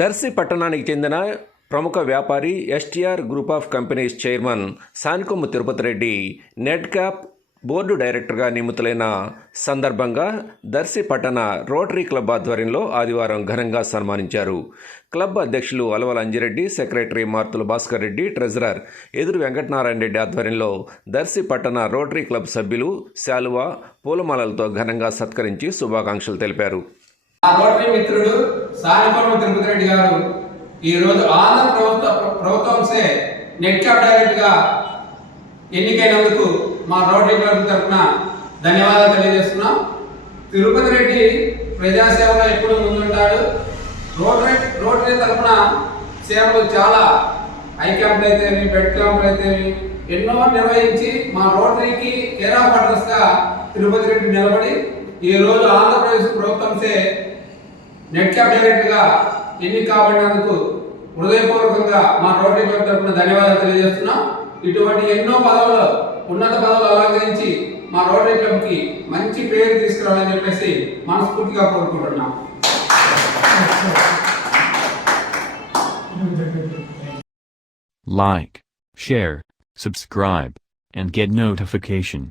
దర్శి పట్టణానికి చెందిన ప్రముఖ వ్యాపారి STR group of companies chairman Sanikommu Tirupati Reddy net cap board డైరెక్టర్గా నియమితులైన సందర్భంగా దర్శి పట్టణ రోటరీ క్లబ్ ఆధ్వర్యంలో ఆదివారం ఘనంగా సన్మానించారు. క్లబ్ అధ్యక్షులు అలవల అంజిరెడ్డి సెక్రటరీ మార్తుల భాస్కర్ రెడ్డి ట్రెజరర్ ఎదురు వెంకటనారాయణ రెడ్డి ఆధ్వర్యంలో దర్శి పట్టణ రోటరీ క్లబ్ సభ్యులు శాలువా పూలమాలలతో ఘనంగా సత్కరించి శుభాకాంక్షలు తెలిపారు. రోటరీ మిత్రుడు సానికొండ తిరుపతి రెడ్డి గారు. ఈరోజు ఆంధ్ర ప్రభుత్వ ప్రభుత్వంసే నెట్ డైరెక్ట్గా ఎన్నికైనందుకు మా రోటరీ క్లబ్ తరఫున ధన్యవాదాలు తెలియజేస్తున్నాం. తిరుపతి రెడ్డి ప్రజాసేవలో ఎప్పుడు ముందుంటాడు. రోటరీ రోటరీ తరఫున సేవలు చాలా ఐ క్యాంపులు అయితేమి బెడ్ క్యాంపులు అయితేమి ఎన్నో నిర్వహించి మా రోటరీకి కేర్ ఆఫ్ తిరుపతి రెడ్డి నిలబడి ఈ రోజు ఆంధ్రప్రదేశ్ ప్రభుత్వంసే నెట్ క్యాప్ డైరెక్ట్గా ఎన్నిక కాబడినందుకు హృదయపూర్వకంగా మా రోటరీ క్లబ్ తరఫున ధన్యవాదాలు తెలియజేస్తున్నాం ఇటువంటి ఎన్నో పదవులు ఉన్నత పదవులు అలంకరించి మా రోటరీ క్లబ్కి మంచి పేరు తీసుకురావాలని చెప్పేసి మనస్ఫూర్తిగా కోరుకుంటున్నాం Like, share, subscribe, and get notification.